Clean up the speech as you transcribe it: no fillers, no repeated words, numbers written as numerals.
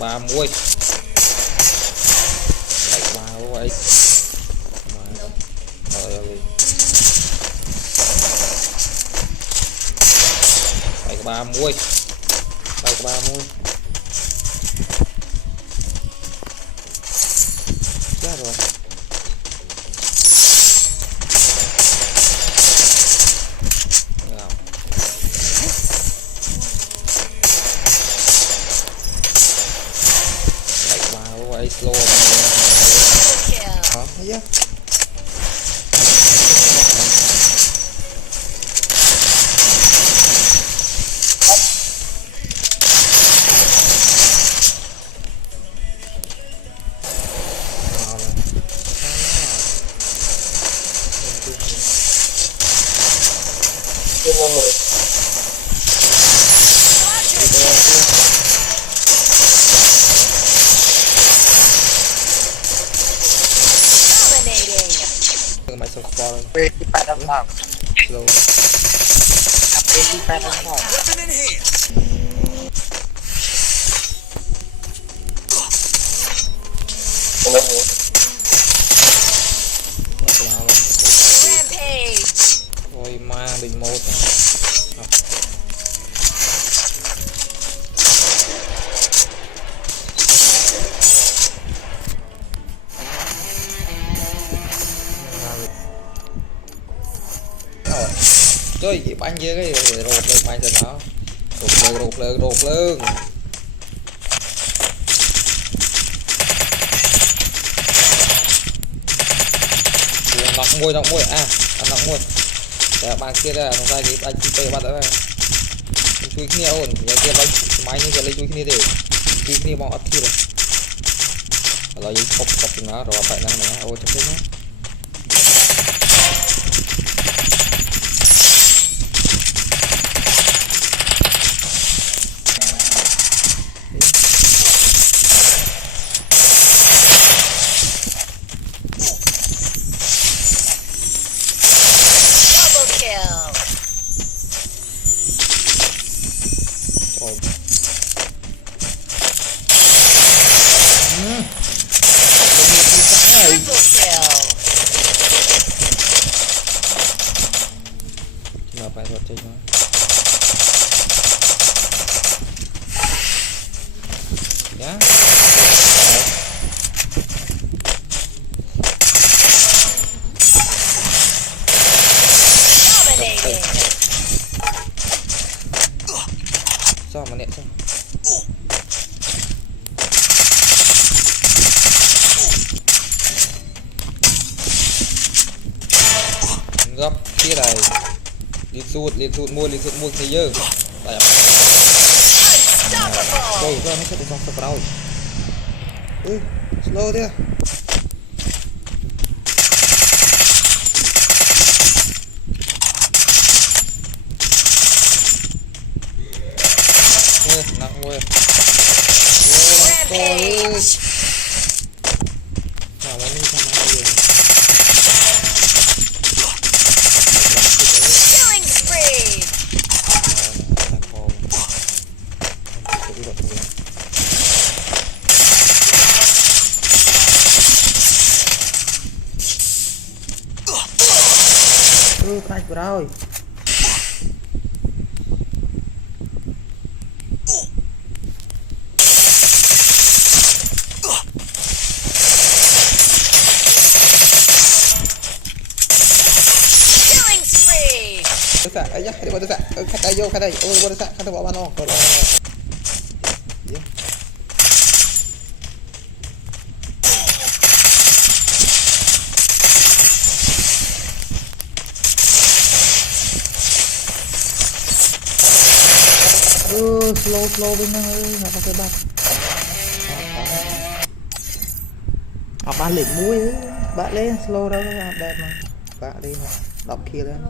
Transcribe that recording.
ba muối bảy ba vậy bảy ba muối chết rồi slow đó thấy chưa myself falling. Where's the pattern now? Slow. Where's the pattern now? Weapon in hand. Rampage. Ôi ma đỉnh một. Trời gì bánh với cái rột lên bánh trên đó rột lương nọc môi à nọc môi để bạn kia ra thằng ta gì anh chơi bạn đó chui kia ổn giờ kia bánh máy như vậy lấy chui kia để chui kia mong ấp kia rồi gì cọc nó rồi phải năng này ôi chắc nó phải thuật chơi nó nhá sao mà nè sao gấp kia này liên sụt mua thế dơ đây rồi nó sẽ bị xong sập rồi slow thế nặng quá nào mà đi thằng nào rồi crash rồi Sạ ấy nhá, đi qua sạ, khách đây vô, khách đây, ôi qua sạ, khách đâu bỏ ban không, rồi. Slow bên năng ơi, nó có cái bạc. Học ban lĩnh mũi ấy, bạn lên slow đâu, đẹp mà, bạn đi mà, đọc kia lên.